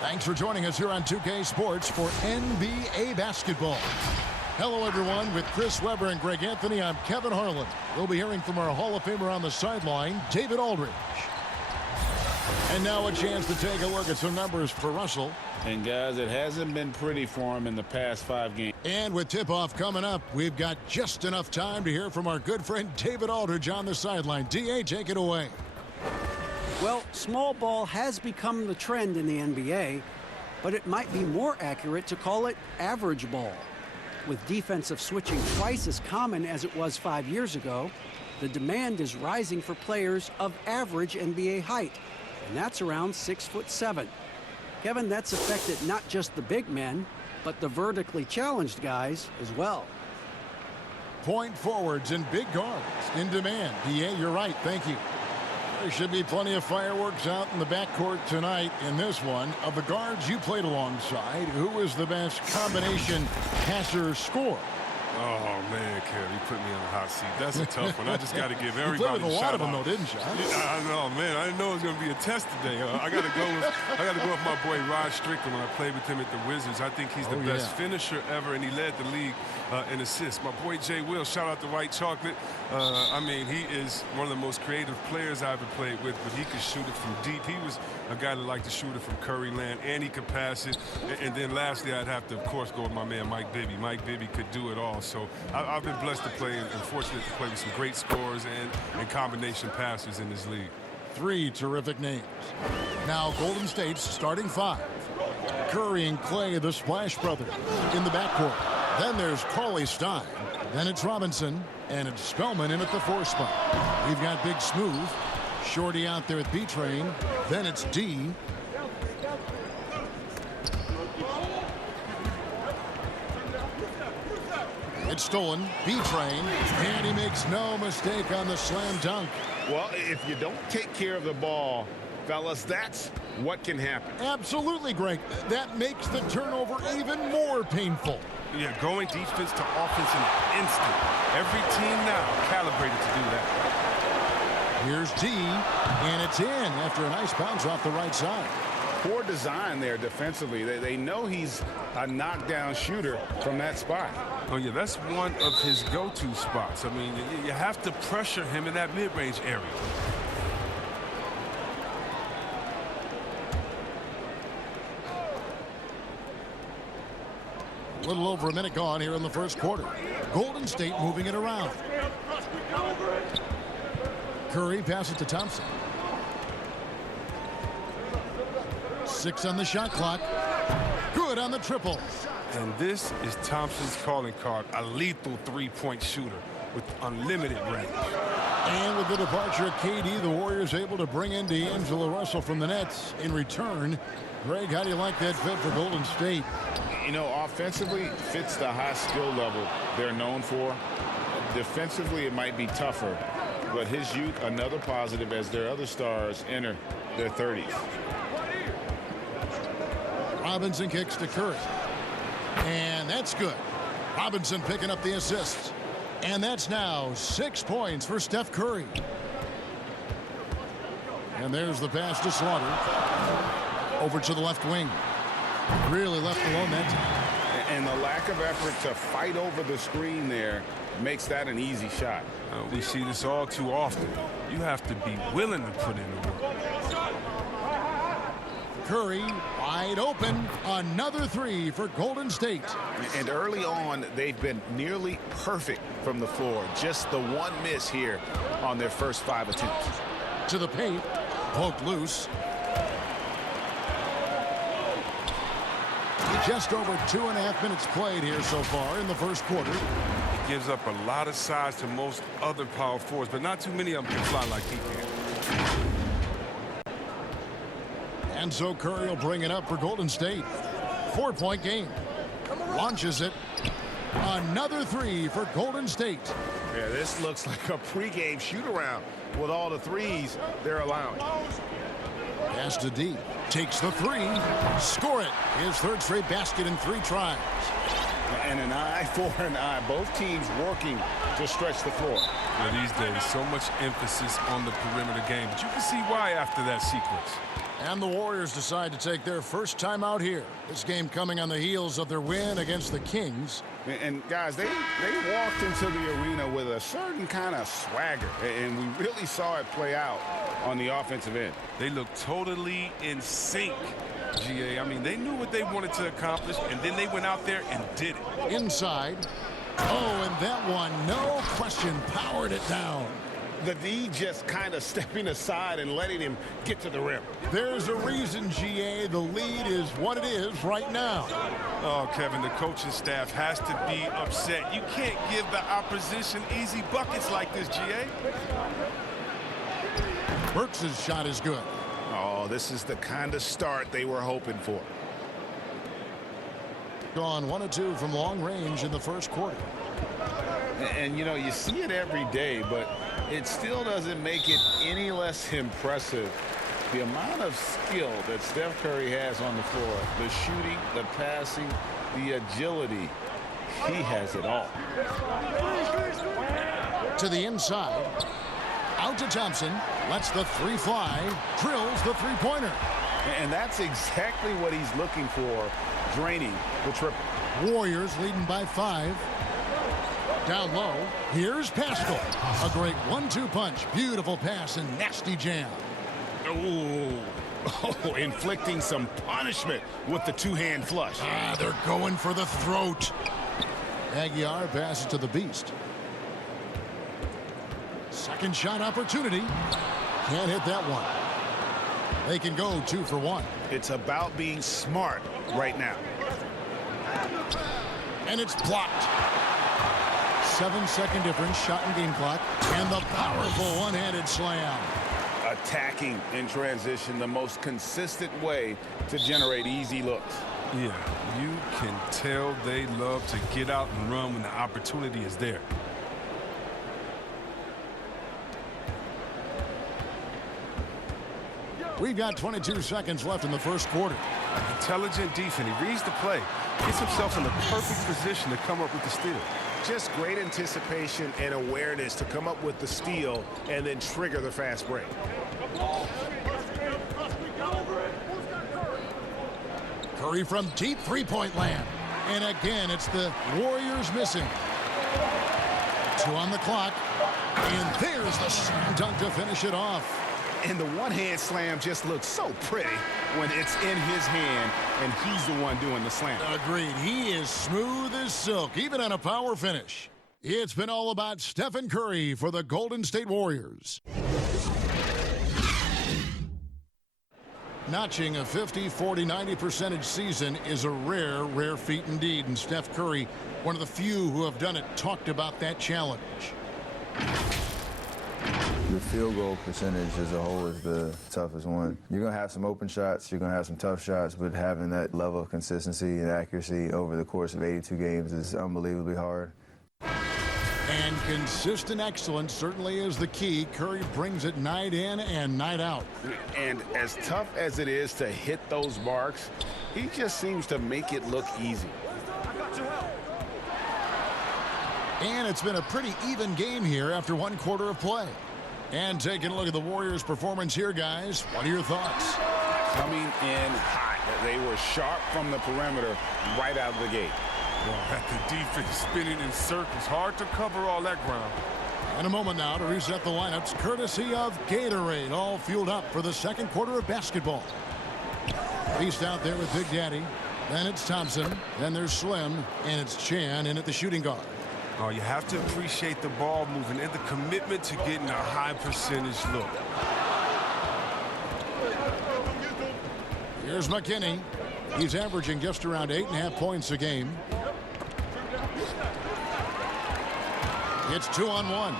Thanks for joining us here on 2K Sports for NBA basketball. Hello, everyone. With Chris Webber and Greg Anthony, I'm Kevin Harlan. We'll be hearing from our Hall of Famer on the sideline, David Aldridge. And now a chance to take a look at some numbers for Russell. And, guys, it hasn't been pretty for him in the past 5 games. And with tip-off coming up, we've got just enough time to hear from our good friend David Aldridge on the sideline. D.A., take it away. Well, small ball has become the trend in the NBA, but it might be more accurate to call it average ball. With defensive switching twice as common as it was 5 years ago, the demand is rising for players of average NBA height, and that's around 6'7". Kevin, that's affected not just the big men, but the vertically challenged guys as well. Point forwards and big guards in demand. D.A., you're right. Thank you. There should be plenty of fireworks out in the backcourt tonight in this one. Of the guards you played alongside, who was the best combination passer scorer? Oh, man, Kev, you put me on a hot seat. That's a tough one. I just got to give everybody you played with a lot of them, out. though, didn't you? Yeah, I know, man. I didn't know it was going to be a test today. I got to go with my boy Rod Strickland when I played with him at the Wizards. I think he's the best finisher ever, and he led the league in assists. My boy Jay Will, shout out to White Chocolate. I mean, he is one of the most creative players I ever played with, but he could shoot it from deep. He was a guy that liked to shoot it from Curry land, and he could pass it. And then lastly, I'd have to, of course, go with my man Mike Bibby. Mike Bibby could do it all. So I've been blessed to play and fortunate to play with some great scorers and combination passers in this league. 3 terrific names. Now Golden State's starting 5. Curry and Clay, the Splash Brothers, in the backcourt. Then there's Cauley Stein. Then it's Robinson. And it's Spellman in at the 4 spot. We've got Big Smooth. Shorty out there at B-Train. Then it's D. It's stolen. B-Train. And he makes no mistake on the slam dunk. Well, if you don't take care of the ball, fellas, that's what can happen. Absolutely, Greg. That makes the turnover even more painful. Yeah, going defense to offense in an instant. Every team now calibrated to do that. Here's D, and it's in after a nice bounce off the right side. Poor design there defensively. They know he's a knockdown shooter from that spot. Oh, yeah, that's one of his go-to spots. I mean, you have to pressure him in that mid-range area. A little over a minute gone here in the first quarter. Golden State moving it around. Curry passes to Thompson. 6 on the shot clock. Good on the triple. And this is Thompson's calling card, a lethal three-point shooter with unlimited range. And with the departure of KD, the Warriors able to bring in D'Angelo Russell from the Nets in return. Greg, how do you like that fit for Golden State? You know, offensively, fits the high skill level they're known for. Defensively, it might be tougher, but his youth, another positive as their other stars enter their 30s. Robinson kicks to Curry. And that's good. Robinson picking up the assist. And that's now 6 points for Steph Curry. And there's the pass to Slaughter. Over to the left wing. Really left alone that time. And the lack of effort to fight over the screen there makes that an easy shot. We see this all too often. You have to be willing to put in the work. Curry wide open. Another 3 for Golden State. And early on, they've been nearly perfect from the floor. Just the one miss here on their first 5 attempts. To the paint. Poked loose. Just over 2.5 minutes played here so far in the first quarter. He gives up a lot of size to most other power forwards, but not too many of them can fly like he can. And so Curry will bring it up for Golden State. 4-point game. Launches it. Another 3 for Golden State. Yeah, this looks like a pregame shoot-around with all the threes they're allowing. Pass to D. Takes the 3. Score it. His 3rd straight basket in 3 tries. And an eye for an eye. Both teams working to stretch the floor. These days, so much emphasis on the perimeter game. But you can see why after that sequence. And the Warriors decide to take their first time out here. This game coming on the heels of their win against the Kings. And guys, they walked into the arena with a certain kind of swagger, and we really saw it play out on the offensive end. They looked totally in sync, GA. I mean, they knew what they wanted to accomplish, and then they went out there and did it. Inside. Oh, and that one, no question, powered it down. The D just kind of stepping aside and letting him get to the rim. There's a reason, GA, the lead is what it is right now. Oh, Kevin, the coaching staff has to be upset. You can't give the opposition easy buckets like this, GA. Burks' shot is good. Oh, this is the kind of start they were hoping for. Gone 1 of 2 from long range in the first quarter. And you know, you see it every day, but it still doesn't make it any less impressive. The amount of skill that Steph Curry has on the floor, the shooting, the passing, the agility, he has it all. To the inside. Out to Thompson. Lets the three fly. Drills the three-pointer. And that's exactly what he's looking for, draining the triple. Warriors leading by 5. Down low, here's Pascal. A great 1-2 punch. Beautiful pass and nasty jam. Oh, inflicting some punishment with the two-hand flush. Ah, they're going for the throat. Aguiar passes to the Beast. Second shot opportunity. Can't hit that one. They can go 2 for 1. It's about being smart right now. And it's blocked. 7-second difference, shot and game clock, and the powerful one-handed slam. Attacking in transition, the most consistent way to generate easy looks. Yeah, you can tell they love to get out and run when the opportunity is there. We've got 22 seconds left in the first quarter. Intelligent defense. He reads the play, gets himself in the perfect position to come up with the steal. Just great anticipation and awareness to come up with the steal and then trigger the fast break. Curry from deep three-point land. And again, it's the Warriors missing. 2 on the clock. And there's the slam dunk to finish it off. And the one-hand slam just looks so pretty when it's in his hand and he's the one doing the slam. Agreed. He is smooth as silk, even on a power finish. It's been all about Stephen Curry for the Golden State Warriors. Notching a 50, 40, 90% season is a rare feat indeed. And Steph Curry, one of the few who have done it, talked about that challenge. The field goal percentage as a whole is the toughest one. You're going to have some open shots, you're going to have some tough shots, but having that level of consistency and accuracy over the course of 82 games is unbelievably hard. And consistent excellence certainly is the key. Curry brings it night in and night out. And as tough as it is to hit those marks, he just seems to make it look easy. And it's been a pretty even game here after 1 quarter of play. And taking a look at the Warriors' performance here, guys, what are your thoughts? Coming in hot. They were sharp from the perimeter right out of the gate. Well, the defense spinning in circles. Hard to cover all that ground. In a moment now to reset the lineups, courtesy of Gatorade, all fueled up for the second quarter of basketball. Beast out there with Big Daddy. Then it's Thompson. Then there's Slim. And it's Chan in at the shooting guard. Oh, you have to appreciate the ball movement and the commitment to getting a high percentage look. Here's McKinney. He's averaging just around 8.5 points a game. It's 2-on-1.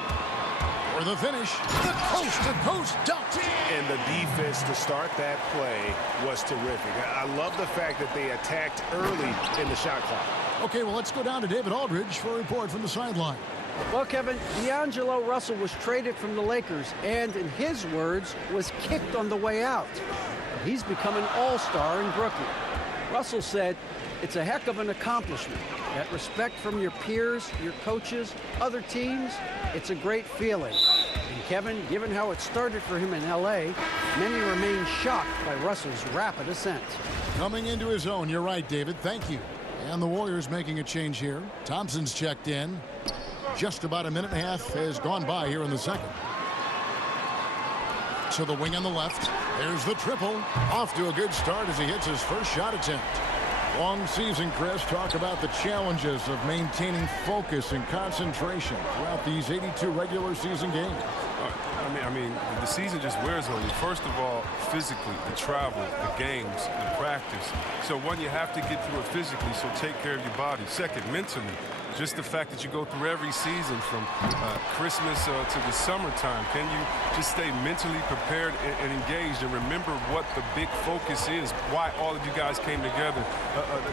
For the finish, the coast-to-coast dunk. And the defense to start that play was terrific. I love the fact that they attacked early in the shot clock. Okay, well, let's go down to David Aldridge for a report from the sideline. Well, Kevin, D'Angelo Russell was traded from the Lakers and, in his words, was kicked on the way out. He's become an all-star in Brooklyn. Russell said, "It's a heck of an accomplishment. That respect from your peers, your coaches, other teams, it's a great feeling. And Kevin, given how it started for him in L.A., many remain shocked by Russell's rapid ascent. Coming into his own, you're right, David. Thank you. And the Warriors making a change here. Thompson's checked in. Just about a minute and a half has gone by here in the second. To the wing on the left. There's the triple. Off to a good start as he hits his first shot attempt. Long season, Chris. Talk about the challenges of maintaining focus and concentration throughout these 82 regular season games. I mean, the season just wears on you. First of all, physically, the travel, the games, the practice. So one, you have to get through it physically, so take care of your body. Second, mentally, just the fact that you go through every season from Christmas to the summertime. Can you just stay mentally prepared and engaged and remember what the big focus is, why all of you guys came together,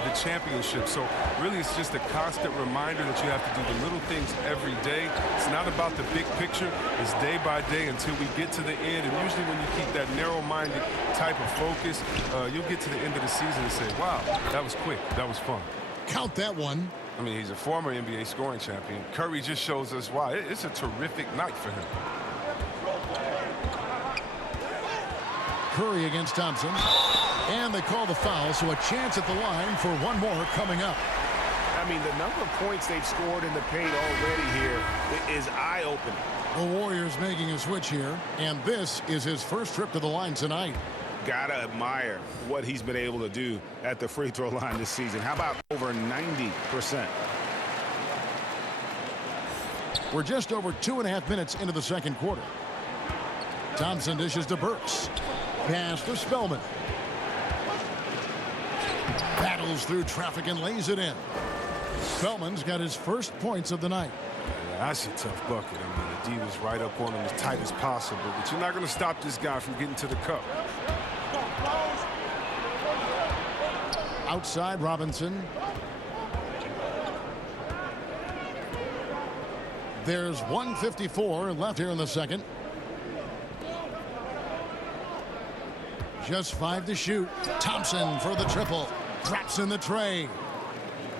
the championship. So really, it's just a constant reminder that you have to do the little things every day. It's not about the big picture. It's day by day until we get to the end. And usually when you keep that narrow-minded type of focus, you'll get to the end of the season and say, wow, that was quick. That was fun. Count that one. I mean, he's a former NBA scoring champion. Curry just shows us why. It's a terrific night for him. Curry against Thompson. And they call the foul, so a chance at the line for one more coming up. I mean, the number of points they've scored in the paint already here is eye-opening. The Warriors making a switch here, and this is his first trip to the line tonight. Gotta admire what he's been able to do at the free throw line this season. How about over 90%? We're just over 2.5 minutes into the second quarter. Thompson dishes to Burks. Pass to Spellman. Battles through traffic and lays it in. Spellman's got his first points of the night. Yeah, that's a tough bucket. I mean, the D was right up on him as tight as possible, but you're not going to stop this guy from getting to the cup. Outside Robinson. There's 1:54 left here in the second. Just 5 to shoot. Thompson for the triple. Drops in the tray.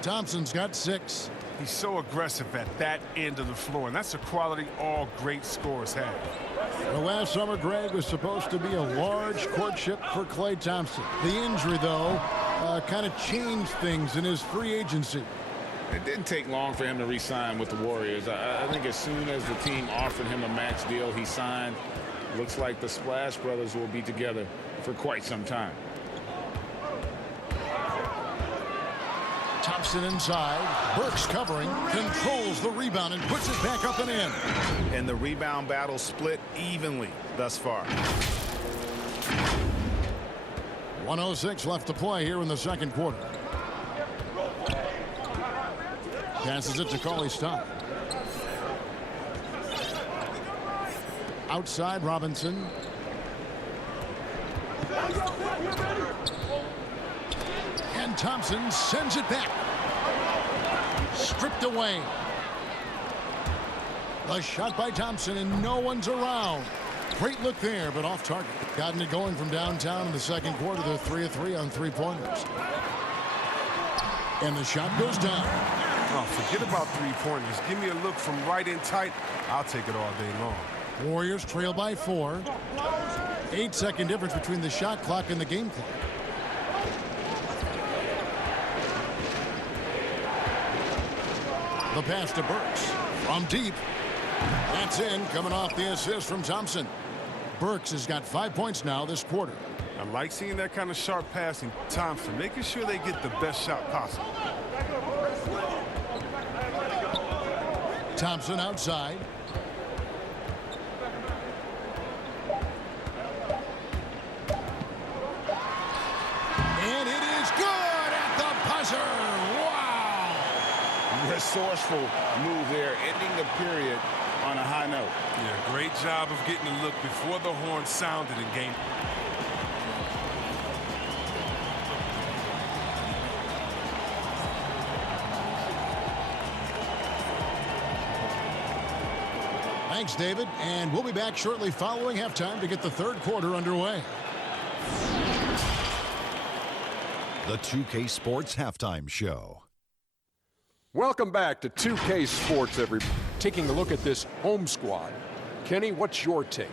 Thompson's got 6. He's so aggressive at that end of the floor, and that's a quality all great scorers have. Well, last summer, Greg, was supposed to be a large courtship for Klay Thompson. The injury, though, kind of changed things in his free agency. It didn't take long for him to re-sign with the Warriors. I think as soon as the team offered him a max deal, he signed. Looks like the Splash Brothers will be together for quite some time. Thompson inside. Burks covering. Controls the rebound and puts it back up and in. And the rebound battle split evenly thus far. 1:06 left to play here in the second quarter. Passes it to Cauley-Stein. Outside Robinson. And Thompson sends it back. Stripped away. The shot by Thompson, and no one's around. Great look there, but off target. Gotten it going from downtown in the second quarter. They're 3 of 3 on three-pointers. And the shot goes down. Oh, forget about three-pointers. Give me a look from right in tight. I'll take it all day long. Warriors trail by 4. 8-second difference between the shot clock and the game clock. The pass to Burks from deep. That's in, coming off the assist from Thompson. Burks has got 5 points now this quarter. I like seeing that kind of sharp passing. Thompson making sure they get the best shot possible. Thompson outside. And it is good at the buzzer. Wow! Resourceful move there, ending the period on a high note. Yeah, great job of getting a look before the horn sounded in game. Thanks, David. And we'll be back shortly following halftime to get the third quarter underway. The 2K Sports Halftime Show. Welcome back to 2K Sports, everybody. Taking a look at this home squad. Kenny, what's your take?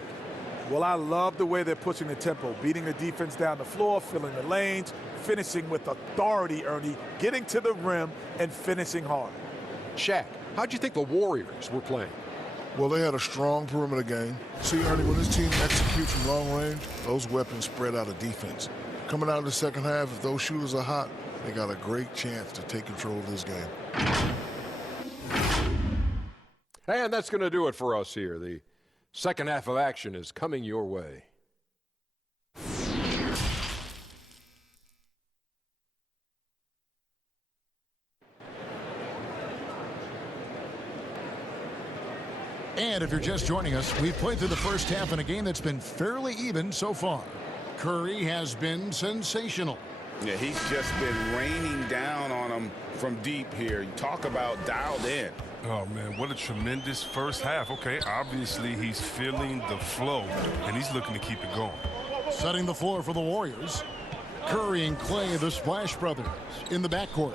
Well, I love the way they're pushing the tempo, beating the defense down the floor, filling the lanes, finishing with authority, Ernie, getting to the rim and finishing hard. Shaq, how'd you think the Warriors were playing? Well, they had a strong perimeter game. See, Ernie, when this team executes from long range, those weapons spread out of defense. Coming out of the second half, if those shooters are hot, they got a great chance to take control of this game. And that's going to do it for us here. The second half of action is coming your way. And if you're just joining us, we've played through the first half in a game that's been fairly even so far. Curry has been sensational. Yeah, he's just been raining down on them from deep here. You talk about dialed in. Oh, man, what a tremendous first half. Okay, obviously he's feeling the flow, and he's looking to keep it going. Setting the floor for the Warriors. Curry and Clay, the Splash Brothers, in the backcourt.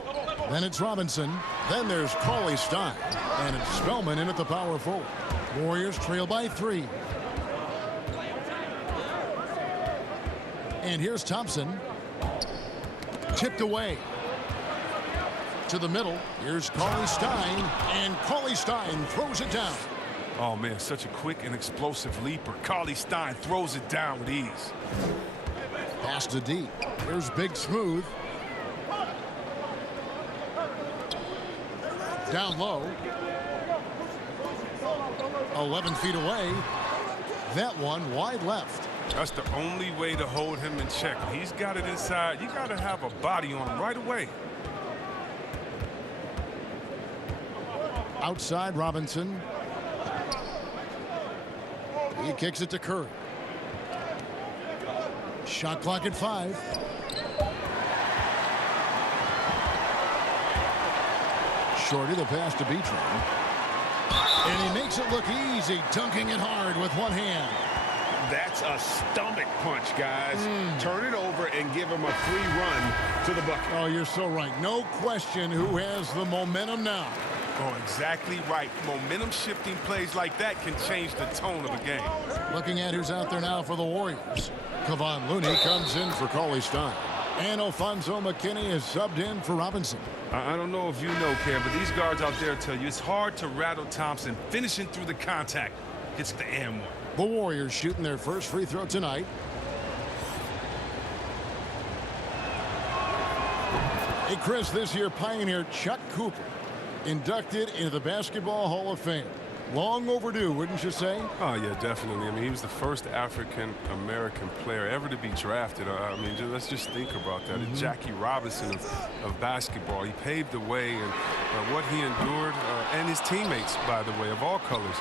Then it's Robinson. Then there's Cauley Stein. And it's Spellman in at the power forward. Warriors trail by 3. And here's Thompson. Tipped away. To the middle. Here's Cauley Stein. And Cauley Stein throws it down. Oh, man, such a quick and explosive leaper. Cauley Stein throws it down with ease. Pass to deep. Here's Big Smooth. Down low. 11 feet away. That one wide left. That's the only way to hold him in check. He's got it inside. You got to have a body on him right away. Outside Robinson. He kicks it to Curry. Shot clock at 5. Shorty the pass to Beatron. And he makes it look easy, dunking it hard with one hand. That's a stomach punch, guys. Turn it over and give him a free run to the bucket. Oh, you're so right. No question who has the momentum now. Oh, exactly right. Momentum shifting plays like that can change the tone of a game. Looking at who's out there now for the Warriors. Kevon Looney comes in for Cauley Stein. And Alfonso McKinney is subbed in for Robinson. I don't know if you know, Cam, but these guards out there tell you it's hard to rattle Thompson. Finishing through the contact gets the and one. The Warriors shooting their first free throw tonight. Hey, Chris, this year Pioneer Chuck Cooper inducted into the Basketball Hall of Fame. Long overdue, wouldn't you say? Oh, yeah, definitely. I mean, he was the first African-American player ever to be drafted. I mean, let's just think about that. Jackie Robinson of basketball. He paved the way, and what he endured, and his teammates, by the way, of all colors,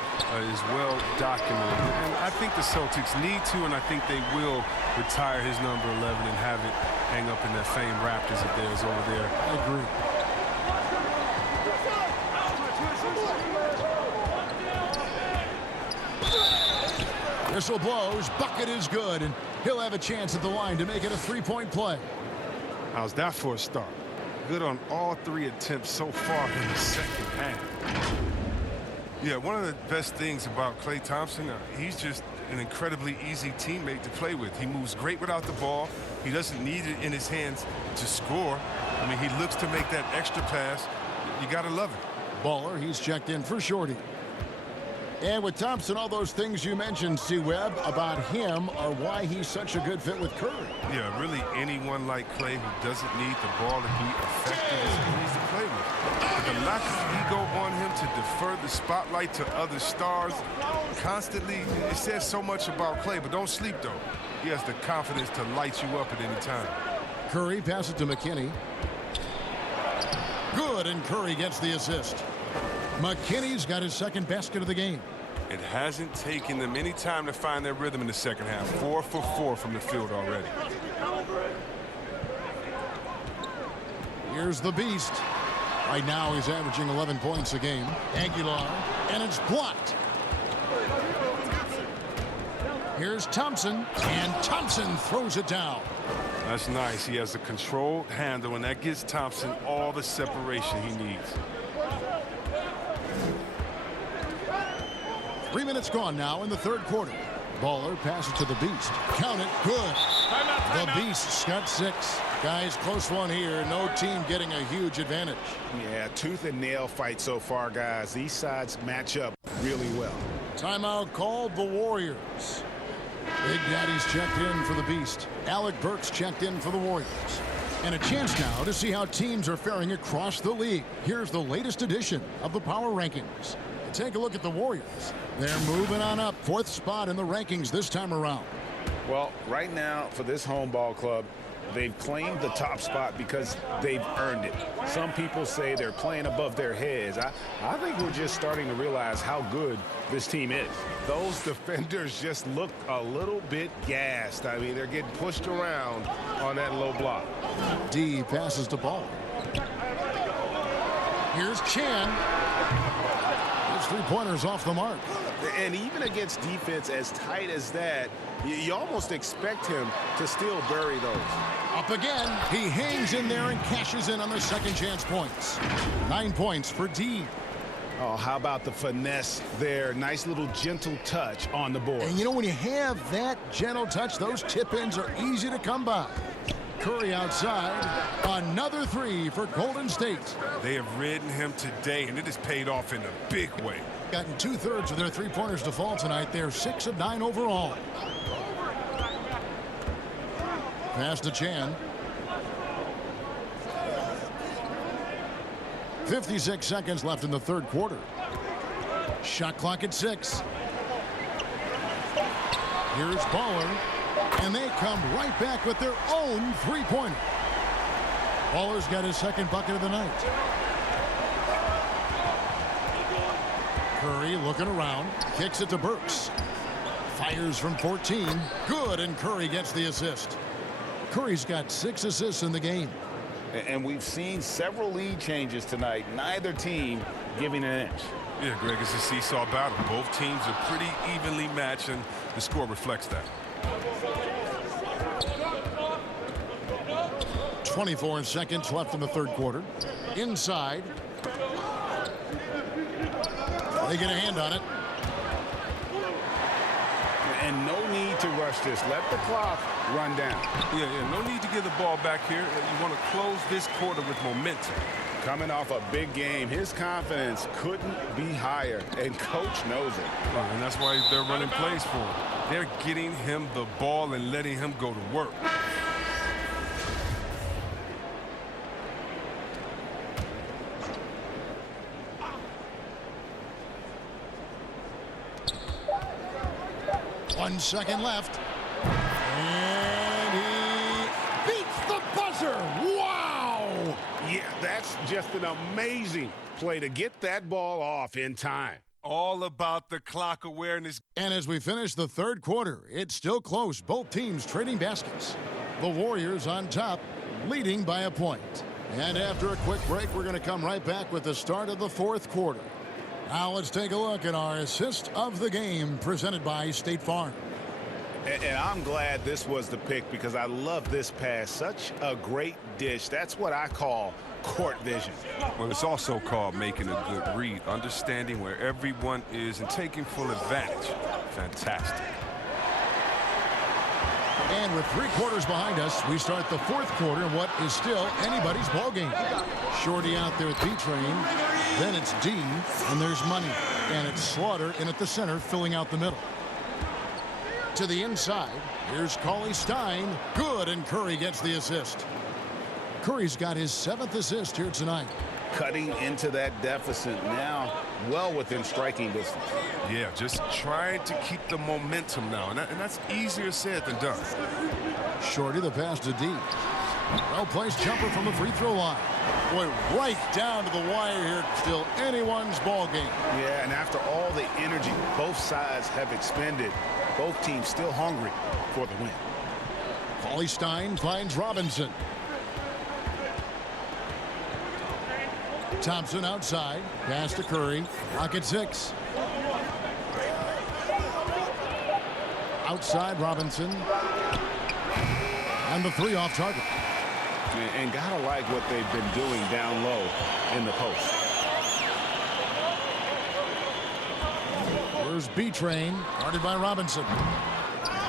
is well documented. And I think the Celtics need to, and I think they will retire his number 11 and have it hang up in that famed Raptors of theirs over there. I agree. Whistle blows, bucket is good, and he'll have a chance at the line to make it a three-point play. How's that for a start? Good on all 3 attempts so far in the second half. Yeah, one of the best things about Klay Thompson, he's just an incredibly easy teammate to play with. He moves great without the ball. He doesn't need it in his hands to score. I mean, he looks to make that extra pass. You got to love it. Baller, he's checked in for Shorty. And with Thompson, all those things you mentioned, C-Webb, about him are why he's such a good fit with Curry. Yeah, really anyone like Klay who doesn't need the ball to be effective is who he needs to play with. But the lack of ego on him to defer the spotlight to other stars constantly, it says so much about Klay. But don't sleep, though. He has the confidence to light you up at any time. Curry passes to McKinney. Good, and Curry gets the assist. McKinney's got his second basket of the game. It hasn't taken them any time to find their rhythm in the second half. 4 for 4 from the field already. Here's the beast. Right now he's averaging 11 points a game. Aguilar, and it's blocked. Here's Thompson, and Thompson throws it down. That's nice. He has a controlled handle, and that gives Thompson all the separation he needs. 3 minutes gone now in the third quarter. Baller passes to the Beast. Count it. Good. The Beast's got 6. Guys, close one here. No team getting a huge advantage. Yeah, tooth and nail fight so far, guys. These sides match up really well. Timeout called the Warriors. Big Daddy's checked in for the Beast. Alec Burks checked in for the Warriors. And a chance now to see how teams are faring across the league. Here's the latest edition of the Power Rankings. Take a look at the Warriors. They're moving on up. 4th spot in the rankings this time around. Well, right now for this home ball club, they've claimed the top spot because they've earned it. Some people say they're playing above their heads. I think we're just starting to realize how good this team is. Those defenders just look a little bit gassed. I mean, they're getting pushed around on that low block. D passes the ball. Here's Chan. His 3-pointers off the mark. And even against defense as tight as that, you almost expect him to still bury those. Up again. He hangs in there and cashes in on the second chance points. 9 points for D. Oh, how about the finesse there? Nice little gentle touch on the board. And you know, when you have that gentle touch, those tip-ins are easy to come by. Curry outside. Another 3 for Golden State. They have ridden him today, and it has paid off in a big way. Gotten 2/3 of their 3-pointers to fall tonight. They're 6 of 9 overall. Pass to Chan. 56 seconds left in the third quarter. Shot clock at 6. Here's Baller. And they come right back with their own 3-pointer. Baller's got his second bucket of the night. Curry looking around. Kicks it to Burks. Fires from 14. Good, and Curry gets the assist. Curry's got 6 assists in the game. And we've seen several lead changes tonight. Neither team giving an inch. Yeah, Greg, it's a seesaw battle. Both teams are pretty evenly matched, and the score reflects that. 24 seconds left in the third quarter. Inside. They get a hand on it. And no need to rush this. Let the clock run down. Yeah, no need to give the ball back here. You want to close this quarter with momentum. Coming off a big game, his confidence couldn't be higher, and coach knows it. And that's why they're running plays for him. They're getting him the ball and letting him go to work. One second left. And he beats the buzzer. Wow! Yeah, that's just an amazing play to get that ball off in time. All about the clock awareness. And as we finish the third quarter, it's still close. Both teams trading baskets. The Warriors on top, leading by a point. And after a quick break, we're going to come right back with the start of the fourth quarter. Now let's take a look at our assist of the game presented by State Farm. And I'm glad this was the pick because I love this pass. Such a great dish. That's what I call court vision. Well, it's also called making a good read, understanding where everyone is and taking full advantage. Fantastic. And with 3 quarters behind us, we start the fourth quarter in what is still anybody's ball game. Shorty out there at B-Train. Then it's D, and there's Money. And it's Slaughter in at the center, filling out the middle. To the inside, here's Cauley Stein. Good, and Curry gets the assist. Curry's got his 7th assist here tonight. Cutting into that deficit now, well within striking distance. Yeah, just trying to keep the momentum now, and that's easier said than done. Shorty, the pass to D. Well-placed jumper from the free throw line. Boy, right down to the wire here. Still anyone's ball game. Yeah, and after all the energy both sides have expended, both teams still hungry for the win. Cauley Stein finds Robinson. Thompson outside. Pass to Curry. Clock at 6. Outside Robinson. And the 3 off target. And gotta like what they've been doing down low in the post. Here's B-Train, guarded by Robinson.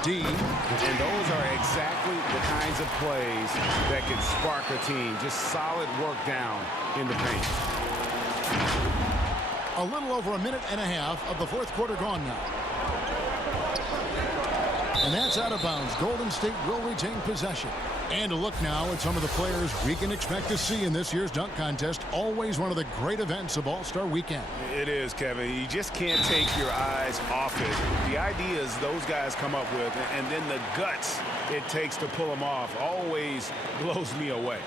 D. And those are exactly the kinds of plays that can spark a team. Just solid work down in the paint. A little over a minute and a half of the fourth quarter gone now. And that's out of bounds. Golden State will retain possession. And a look now at some of the players we can expect to see in this year's dunk contest. Always one of the great events of All-Star Weekend. It is, Kevin. You just can't take your eyes off it. The ideas those guys come up with, and then the guts it takes to pull them off, always blows me away.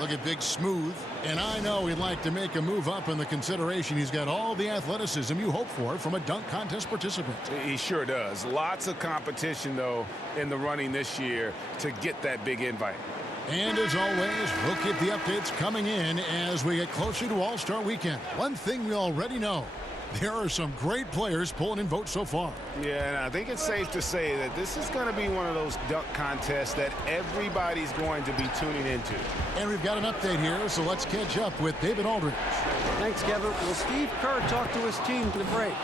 Look at Big Smooth. And I know he'd like to make a move up in the consideration. He's got all the athleticism you hope for from a dunk contest participant. He sure does. Lots of competition, though, in the running this year to get that big invite. And as always, we'll keep the updates coming in as we get closer to All-Star Weekend. One thing we already know, there are some great players pulling in votes so far. Yeah, and I think it's safe to say that this is going to be one of those dunk contests that everybody's going to be tuning into. And we've got an update here, so let's catch up with David Aldridge. Thanks, Kevin. Well, Steve Kerr talked to his team to the break.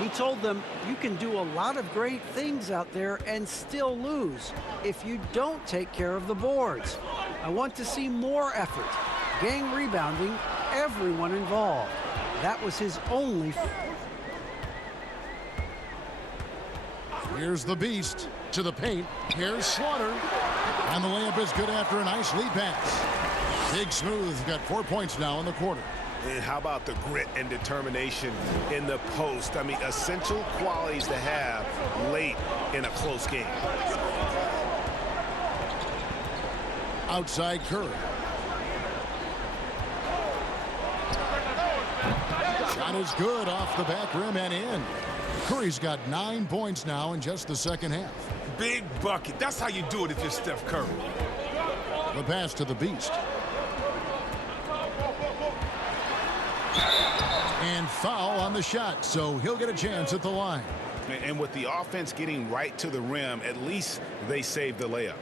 He told them you can do a lot of great things out there and still lose if you don't take care of the boards. I want to see more effort, gang rebounding, everyone involved. That was his only. Here's the Beast to the paint. Here's Slaughter. And the layup is good after a nice lead pass. Big Smooth got 4 points now in the quarter. And how about the grit and determination in the post? I mean, essential qualities to have late in a close game. Outside Curry. Shot is good off the back rim and in. Curry's got 9 points now in just the second half. Big bucket. That's how you do it if you're Steph Curry. The pass to the Beast. And foul on the shot, so he'll get a chance at the line. And with the offense getting right to the rim, at least they saved the layup.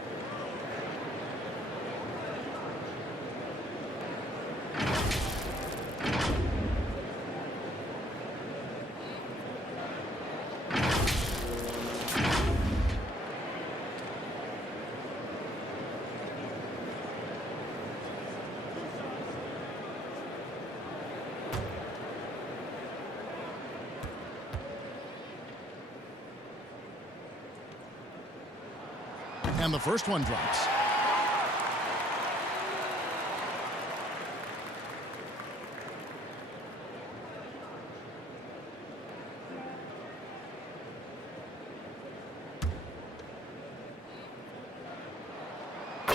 And the first one drops.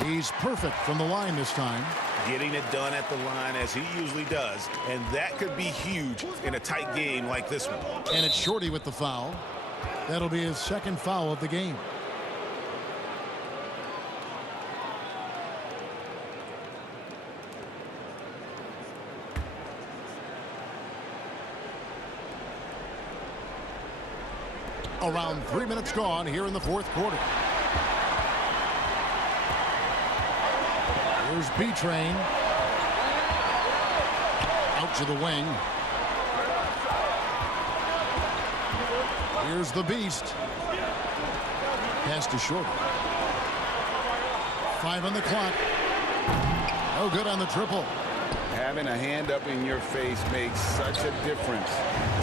He's perfect from the line this time. Getting it done at the line as he usually does, and that could be huge in a tight game like this one. And it's Shorty with the foul. That'll be his second foul of the game. Around 3 minutes gone here in the fourth quarter. Here's B-Train. Out to the wing. Here's the Beast. Pass to Shorty. 5 on the clock. No good on the triple. Having a hand up in your face makes such a difference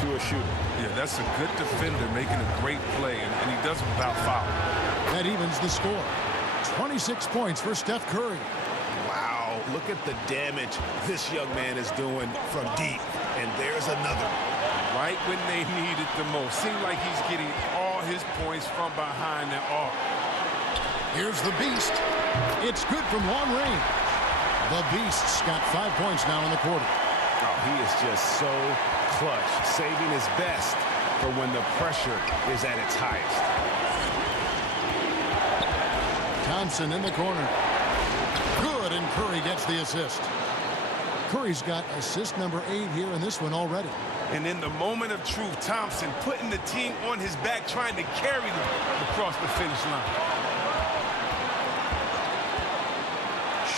to a shooter. Yeah, that's a good defender making a great play, and he does it without foul. That evens the score. 26 points for Steph Curry. Wow, look at the damage this young man is doing from deep. And there's another. Right when they need it the most. Seems like he's getting all his points from behind the arc. Here's the Beast. It's good from long range. The Beast's got 5 points now in the quarter. Oh, he is just so clutch, saving his best for when the pressure is at its highest. Thompson in the corner. Good, and Curry gets the assist. Curry's got assist number 8 here in this one already. And in the moment of truth, Thompson putting the team on his back, trying to carry them across the finish line.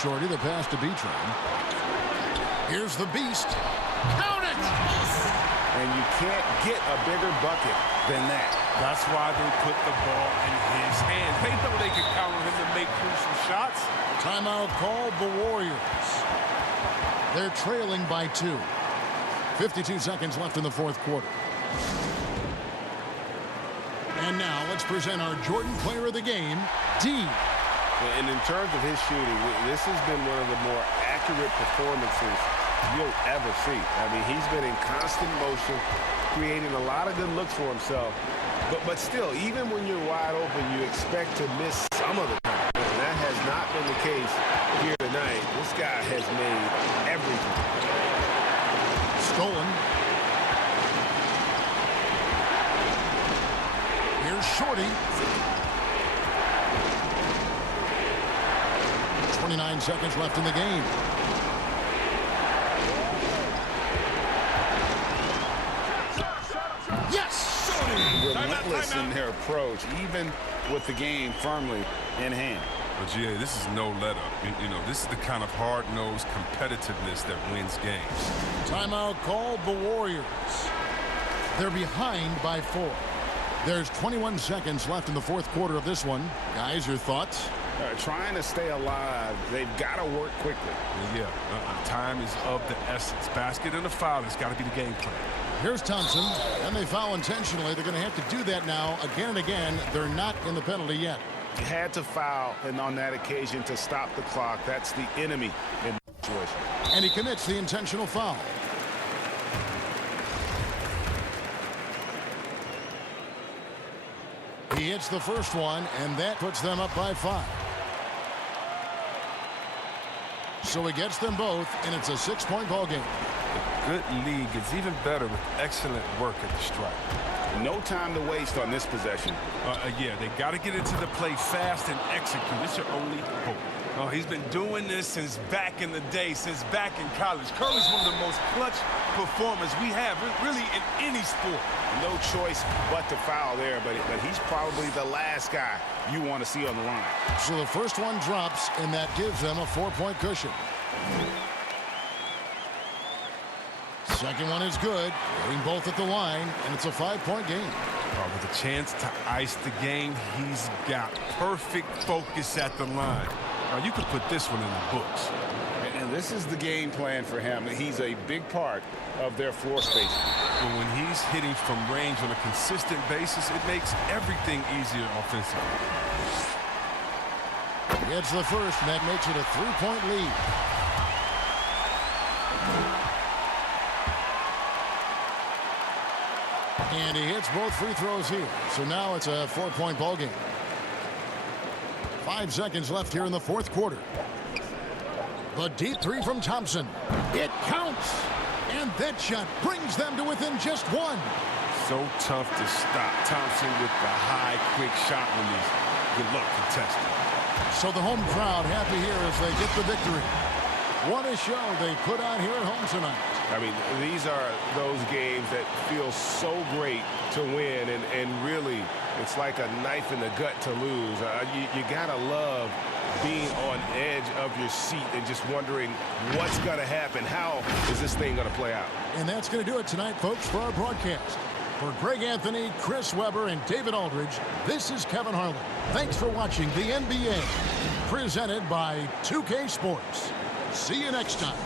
Shorty, the pass to B-Train. Here's the Beast. Count it! and you can't get a bigger bucket than that. That's why they put the ball in his hands. They know they can count on him to make crucial shots. Timeout called the Warriors. They're trailing by 2. 52 seconds left in the fourth quarter. And now let's present our Jordan Player of the Game, D. And in terms of his shooting, this has been one of the more accurate performances you'll ever see. I mean, he's been in constant motion, creating a lot of good looks for himself. But still, even when you're wide open, you expect to miss some of the time. And that has not been the case here tonight. This guy has made everything. Stolen. Here's Shorty. 29 seconds left in the game. Yes! Relentless in their approach, even with the game firmly in hand. But, GA, this is no let up. You know, this is the kind of hard-nosed competitiveness that wins games. Timeout called the Warriors. They're behind by 4. There's 21 seconds left in the fourth quarter of this one. Guys, your thoughts? Trying to stay alive, they've got to work quickly. Yeah, time is of the essence. Basket and a foul has got to be the game plan. Here's Thompson, and they foul intentionally. They're going to have to do that now again and again. They're not in the penalty yet. Had to foul, and on that occasion to stop the clock. That's the enemy in the situation. And he commits the intentional foul. He hits the first one, and that puts them up by 5. So he gets them both, and it's a 6-point ball game. Good league is even better with excellent work at the stripe. No time to waste on this possession. Yeah, they got to get into the play fast and execute. It's your only hope. Oh, he's been doing this since back in the day, since back in college. Curry's one of the most clutch performers we have, really, in any sport. No choice but to foul there, but he's probably the last guy you want to see on the line. So the first one drops, and that gives them a 4-point cushion. Second one is good, getting both at the line, and it's a 5-point game. With a chance to ice the game, he's got perfect focus at the line. You could put this one in the books. And this is the game plan for him. He's a big part of their floor space. But when he's hitting from range on a consistent basis, it makes everything easier offensively. Gets the first, and that makes it a 3-point lead. And he hits both free throws here. So now it's a 4-point ball game. 5 seconds left here in the fourth quarter. The deep three from Thompson. It counts. And that shot brings them to within just 1. So tough to stop. Thompson with the high, quick shot release. Good luck contesting. So the home crowd happy here as they get the victory. What a show they put on here at home tonight. I mean, these are those games that feel so great to win, and really, it's like a knife in the gut to lose. You gotta love being on edge of your seat and just wondering what's gonna happen. How is this thing gonna play out? And that's gonna do it tonight, folks, for our broadcast. For Greg Anthony, Chris Webber, and David Aldridge, this is Kevin Harlan. Thanks for watching the NBA, presented by 2K Sports. See you next time.